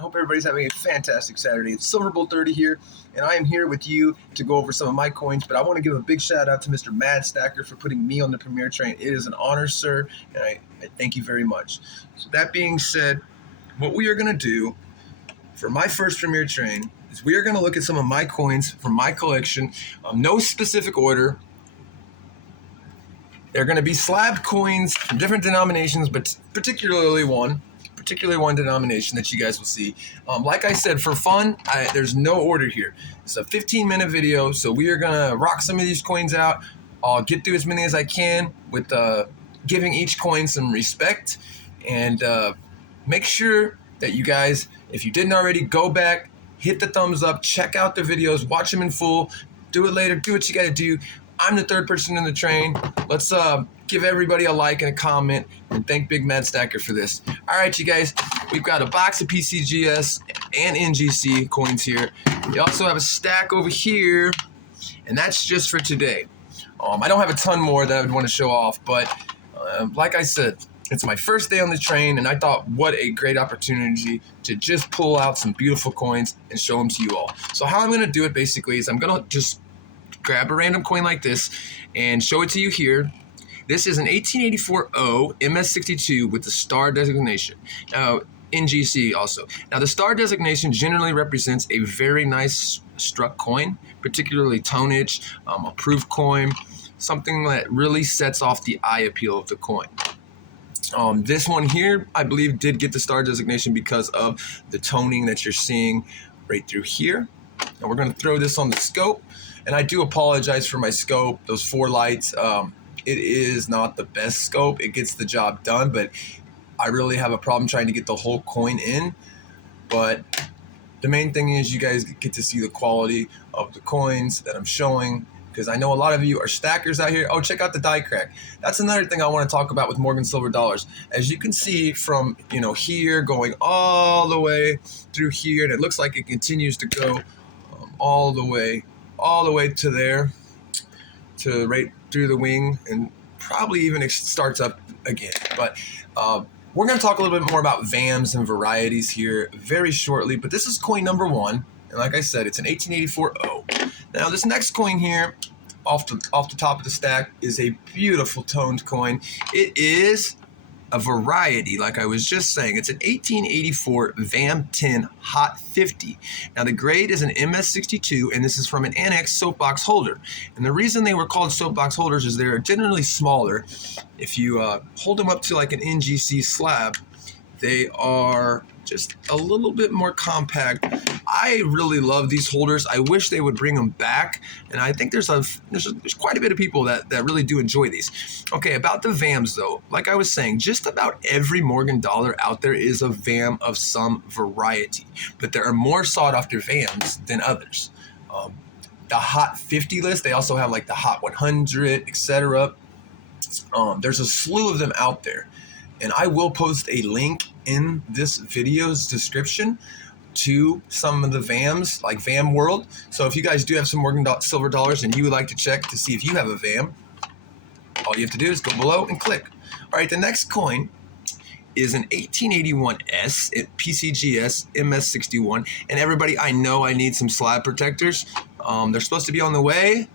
I hope everybody's having a fantastic Saturday. It's SilverBull30 here, and I am here with you to go over some of my coins, but I want to give a big shout out to Mr. Mad Stacker for putting me on the Premier Train. It is an honor, sir, and I thank you very much. So that being said, what we are going to do for my first Premier Train is we are going to look at some of my coins from my collection. No specific order. They're going to be slabbed coins from different denominations, but particularly one denomination that you guys will see. Like I said, for fun, there's no order here. It's a 15-minute video, so we are going to rock some of these coins out. I'll get through as many as I can with giving each coin some respect. And make sure that you guys, if you didn't already, go back, hit the thumbs up, check out the videos, watch them in full, do it later, do what you got to do. I'm the third person in the train. Let's give everybody a like and a comment, and thank Big Mad Stacker for this. All right, you guys, we've got a box of PCGS and NGC coins here. We also have a stack over here, and that's just for today. I don't have a ton more that I would want to show off, but like I said, it's my first day on the train, and I thought what a great opportunity to just pull out some beautiful coins and show them to you all. So how I'm going to do it basically is I'm going to just grab a random coin like this and show it to you here. This is an 1884 MS62 with the star designation. Now, NGC also. Now, the star designation generally represents a very nice struck coin, particularly tonnage, approved coin, something that really sets off the eye appeal of the coin. This one here, I believe, did get the star designation because of the toning that you're seeing right through here. Now, we're going to throw this on the scope. And I do apologize for my scope, those 4 lights. It is not the best scope. It gets the job done, but I really have a problem trying to get the whole coin in. But the main thing is you guys get to see the quality of the coins that I'm showing, because I know a lot of you are stackers out here. Oh, check out the die crack. That's another thing I want to talk about with Morgan Silver dollars. As you can see from, here going all the way through here, and it looks like it continues to go all the way to there, to right through the wing, and probably even starts up again. But we're going to talk a little bit more about VAMs and varieties here very shortly. But this is coin number 1, and like I said, it's an 1884 O. Now, this next coin here, off the top of the stack, is a beautiful toned coin. It is a variety, like I was just saying. It's an 1884 VAM 10 Hot 50. Now, the grade is an MS62, and this is from an annex soapbox holder. And the reason they were called soapbox holders is they're generally smaller. If you hold them up to like an NGC slab, they are just a little bit more compact. I really love these holders. I wish they would bring them back, and I think there's quite a bit of people that really do enjoy these. Okay, about the VAMs though, like I was saying, just about every Morgan dollar out there is a VAM of some variety, but there are more sought after VAMs than others. The Hot 50 list, they also have like the Hot 100, etc. There's a slew of them out there, and I will post a link in this video's description to some of the VAMs, like VAM World. So if you guys do have some Morgan Silver dollars and you would like to check to see if you have a VAM, all you have to do is go below and click. All right, the next coin is an 1881S PCGS MS61. And everybody, I know I need some slab protectors. They're supposed to be on the way.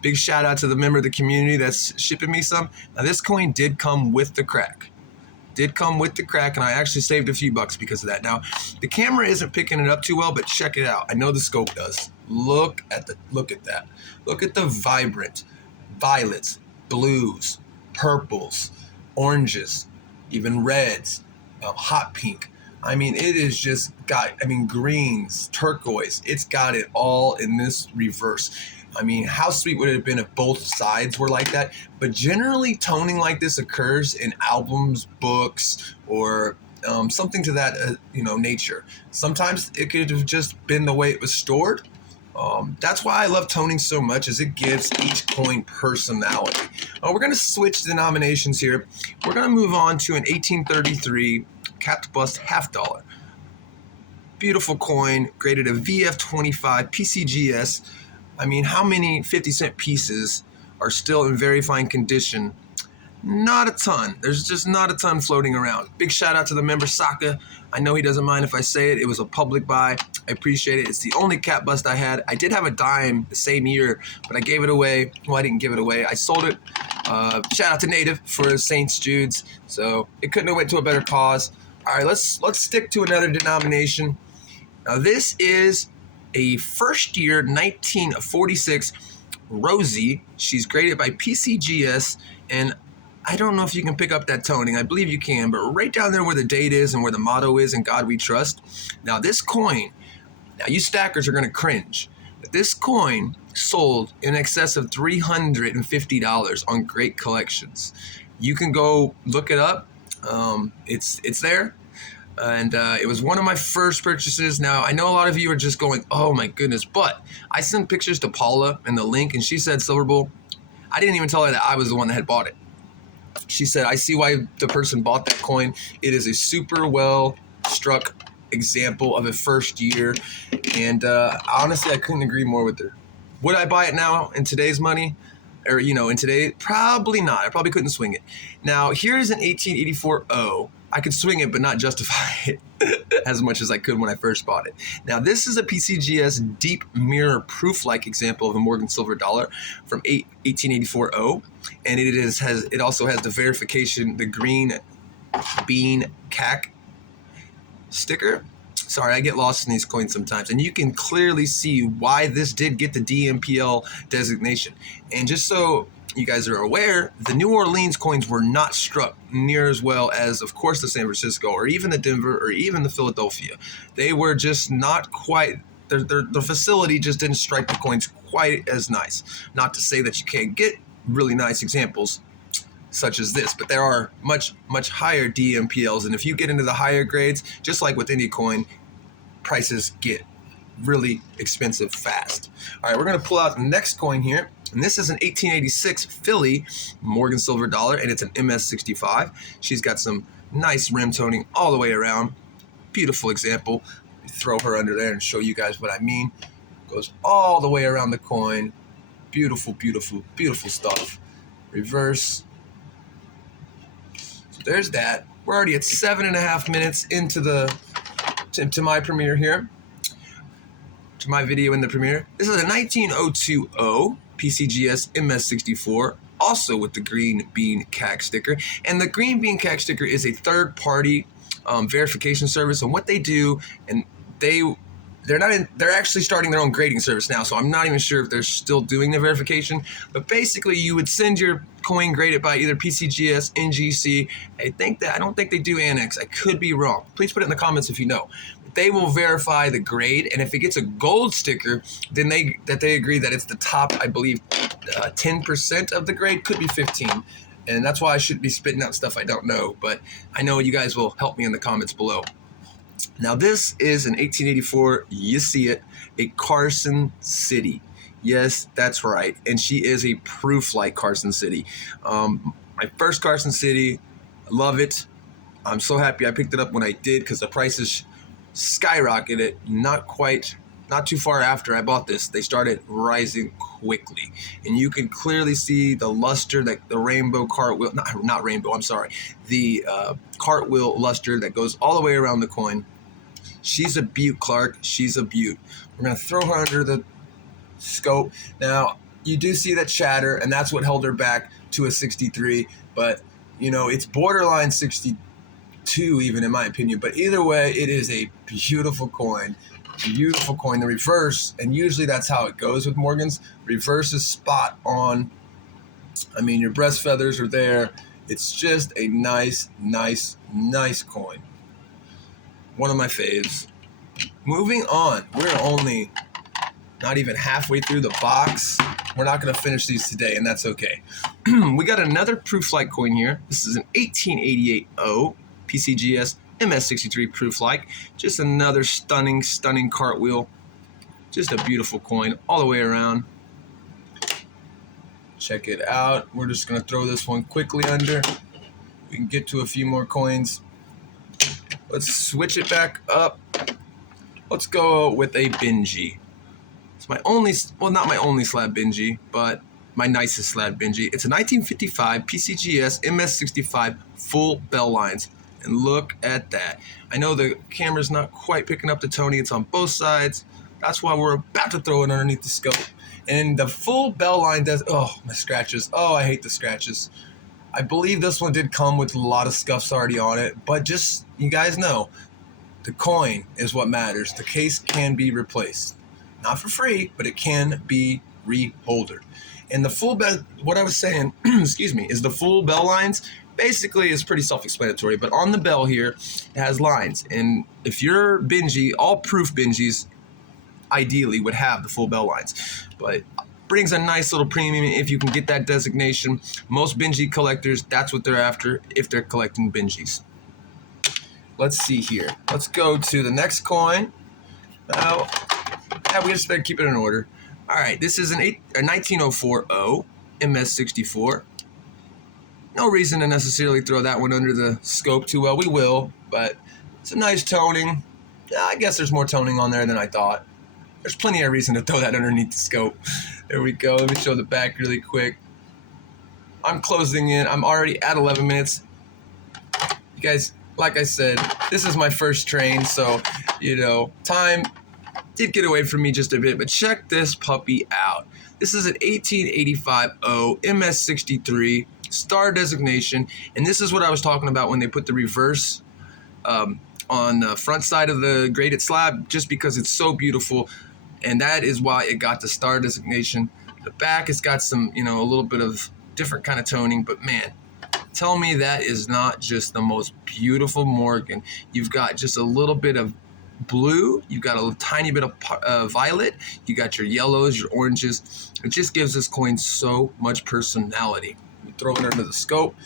Big shout out to the member of the community that's shipping me some. Now, this coin did come with the crack. And I actually saved a few bucks because of that. Now, the camera isn't picking it up too well, but check it out. I know the scope does. Look at that. Look at the vibrant violets, blues, purples, oranges, even reds, hot pink. I mean, it is just got, greens, turquoise. It's got it all in this reverse. I mean, how sweet would it have been if both sides were like that? But generally, toning like this occurs in albums, books, or something to that nature. Sometimes it could have just been the way it was stored. That's why I love toning so much, is it gives each coin personality. We're going to switch denominations here. We're going to move on to an 1833 capped bust half dollar. Beautiful coin, graded a VF25 PCGS. I mean, how many 50-cent pieces are still in very fine condition not a ton. There's just not a ton floating around. Big shout out to the member Saka. I know he doesn't mind if I say it. It was a public buy. I appreciate it. It's the only cap bust I had. I did have a dime the same year, but I gave it away. Well, I didn't give it away. I sold it. Shout out to Native for Saints Jude's. So it couldn't have went to a better cause. All right, let's stick to another denomination. Now this is a first year 1946 Rosie. She's graded by PCGS, and I don't know if you can pick up that toning. I believe you can, but right down there where the date is and where the motto is, "In God We Trust." Now this coin, now you stackers are going to cringe, but this coin sold in excess of $350 on Great Collections. You can go look it up. It's there. And it was one of my first purchases. Now, I know a lot of you are just going, oh my goodness, but I sent pictures to Paula and the link, and she said, Silver Bull, I didn't even tell her that I was the one that had bought it. She said, I see why the person bought that coin. It is a super well struck example of a first year. And honestly, I couldn't agree more with her. Would I buy it now in today's money? Or, you know, in today? Probably not. I probably couldn't swing it. Now, here's an 1884 O. I could swing it, but not justify it as much as I could when I first bought it. Now, this is a PCGS deep mirror proof-like example of a Morgan silver dollar from 1884 O, and it also has the verification, the green bean CAC sticker. Sorry, I get lost in these coins sometimes, and you can clearly see why this did get the DMPL designation. And just so you guys are aware, the New Orleans coins were not struck near as well as, of course, the San Francisco or even the Denver or even the Philadelphia. They were just not quite, the facility just didn't strike the coins quite as nice. Not to say that you can't get really nice examples such as this, but there are much higher DMPLs, and if you get into the higher grades, just like with any coin, prices get really expensive fast. All right, we're going to pull out the next coin here, and this is an 1886 Philly Morgan silver dollar, and it's an MS65. She's got some nice rim toning all the way around. Beautiful example. Let me throw her under there and show you guys what I mean. Goes all the way around the coin. Beautiful, beautiful, beautiful stuff. Reverse. So there's that. We're already at 7.5 minutes into my premiere here. To my video in the premiere. This is a 19020 PCGS MS64, also with the green bean CAC sticker. And the green bean CAC sticker is a third-party verification service. And what they do, and they're actually starting their own grading service now, so I'm not even sure if they're still doing the verification. But basically, you would send your coin graded by either PCGS, NGC. I don't think they do Annex. I could be wrong. Please put it in the comments if you know. They will verify the grade, and if it gets a gold sticker, then they agree that it's the top, I believe, 10% of the grade, could be 15. And that's why I shouldn't be spitting out stuff I don't know, but I know you guys will help me in the comments below. Now this is an 1884, you see it, a Carson City. Yes, that's right, and she is a proof like Carson City. My first Carson City, I love it. I'm so happy I picked it up when I did because the prices skyrocketed. Not too far after I bought this, they started rising quickly, and you can clearly see the luster, that the rainbow cartwheel, not rainbow, I'm sorry, the cartwheel luster that goes all the way around the coin. She's a beaut, Clark. She's a beaut. We're gonna throw her under the scope. Now you do see that chatter, and that's what held her back to a 63, but you know, it's borderline 62 even in my opinion, but either way, it is a beautiful coin. Beautiful coin. The reverse, and usually that's how it goes with Morgans, reverse is spot on. I mean, your breast feathers are there. It's just a nice coin. One of my faves. Moving on, we're only not even halfway through the box. We're not going to finish these today, and that's okay. We got another proof-like coin here. This is an 1888 O PCGS MS63 proof-like. Just another stunning cartwheel. Just a beautiful coin all the way around. Check it out. We're just going to throw this one quickly under. We can get to a few more coins. Let's switch it back up. Let's go with a Benji. It's my only, well, not my only slab Benji, but my nicest slab Benji. It's a 1955 PCGS MS65 full bell lines. And look at that. I know the camera's not quite picking up the toning. It's on both sides. That's why we're about to throw it underneath the scope. And the full bell line does, oh, my scratches. Oh, I hate the scratches. I believe this one did come with a lot of scuffs already on it, but just, you guys know, the coin is what matters. The case can be replaced. Not for free, but it can be reholdered. And the full bell, what I was saying, excuse me, is the full bell lines basically is pretty self-explanatory, but on the bell here, it has lines. And if you're Benji, all proof Benjis ideally would have the full bell lines, but brings a nice little premium if you can get that designation. Most Benji collectors, that's what they're after if they're collecting Benjis. Let's see here. Let's go to the next coin. Oh, yeah, we just better keep it in order. All right, this is a 1904 MS64. No reason to necessarily throw that one under the scope too well. We will, but it's a nice toning. Yeah, I guess there's more toning on there than I thought. There's plenty of reason to throw that underneath the scope. There we go. Let me show the back really quick. I'm closing in. I'm already at 11 minutes. You guys, like I said, this is my first train, so, you know, time did get away from me just a bit, but check this puppy out. This is an 1885 MS63 star designation, and this is what I was talking about when they put the reverse on the front side of the graded slab, just because it's so beautiful. And that is why it got the star designation. The back has got some, you know, a little bit of different kind of toning, but man, tell me that is not just the most beautiful Morgan. You've got just a little bit of blue, you've got a tiny bit of violet, you got your yellows, your oranges. It just gives this coin so much personality. You throw it under the scope,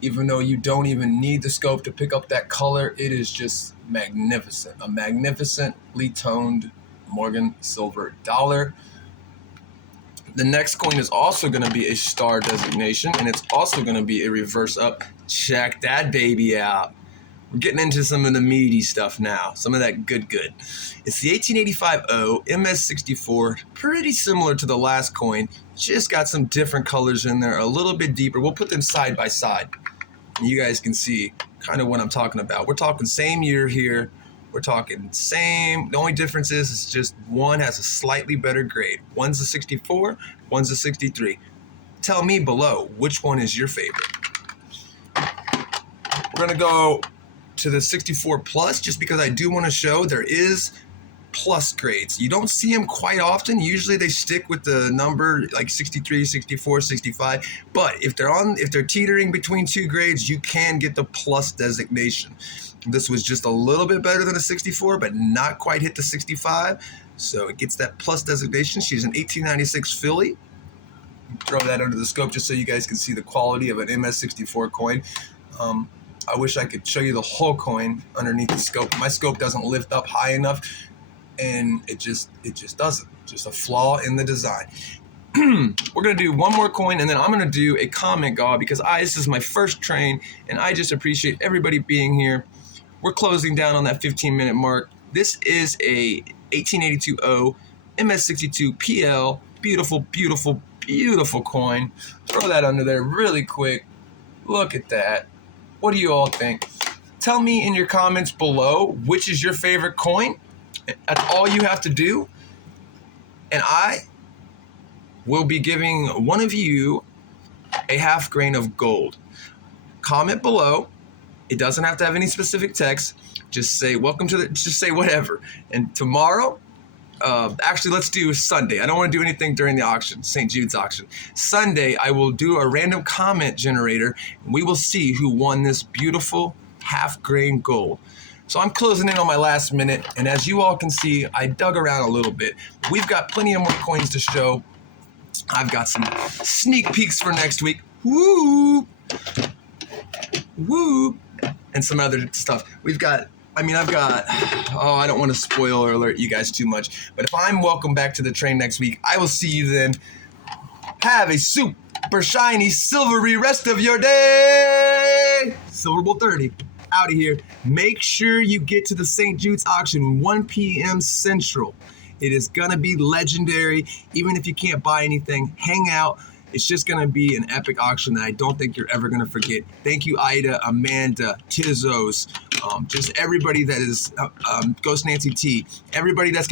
even though you don't even need the scope to pick up that color, it is just magnificent. A magnificently toned Morgan silver dollar. The next coin is also going to be a star designation, and it's also going to be a reverse up. Check that baby out. We're getting into some of the meaty stuff now, some of that good. It's the 1885 MS64, pretty similar to the last coin, just got some different colors in there, a little bit deeper. We'll put them side by side, and you guys can see kind of what I'm talking about. We're talking same year here. We're talking same. The only difference is it's just one has a slightly better grade. One's a 64, one's a 63. Tell me below, which one is your favorite? We're going to go to the 64 plus, just because I do want to show there is plus grades. You don't see them quite often. Usually they stick with the number like 63, 64, 65. But if they're teetering between two grades, you can get the plus designation. This was just a little bit better than a 64, but not quite hit the 65. So it gets that plus designation. She's an 1896 Philly. Throw that under the scope just so you guys can see the quality of an MS64 coin. I wish I could show you the whole coin underneath the scope. My scope doesn't lift up high enough, and it just doesn't. Just a flaw in the design. We're going to do one more coin, and then I'm going to do a comment GAW, because this is my first train, and I just appreciate everybody being here. We're closing down on that 15-minute mark. This is a 1882 MS62 PL. Beautiful, beautiful, beautiful coin. Throw that under there really quick. Look at that. What do you all think? Tell me in your comments below which is your favorite coin. That's all you have to do. And I will be giving one of you a half grain of gold. Comment below. It doesn't have to have any specific text. Just say welcome to just say whatever. And tomorrow, actually let's do Sunday. I don't want to do anything during the auction, St. Jude's auction. Sunday, I will do a random comment generator, and we will see who won this beautiful half grain gold. So I'm closing in on my last minute, and as you all can see, I dug around a little bit. We've got plenty of more coins to show. I've got some sneak peeks for next week. Woo! Woo! And some other stuff. I've got, I don't want to spoil or alert you guys too much, but if I'm welcome back to the train next week, I will see you then. Have a super shiny, silvery rest of your day. SILVERBUL30, out of here. Make sure you get to the St. Jude's auction, 1 p.m. Central. It is going to be legendary. Even if you can't buy anything, hang out. It's just going to be an epic auction that I don't think you're ever going to forget. Thank you, Ida, Amanda, Tizos, just everybody that is Ghost Nancy T, everybody that's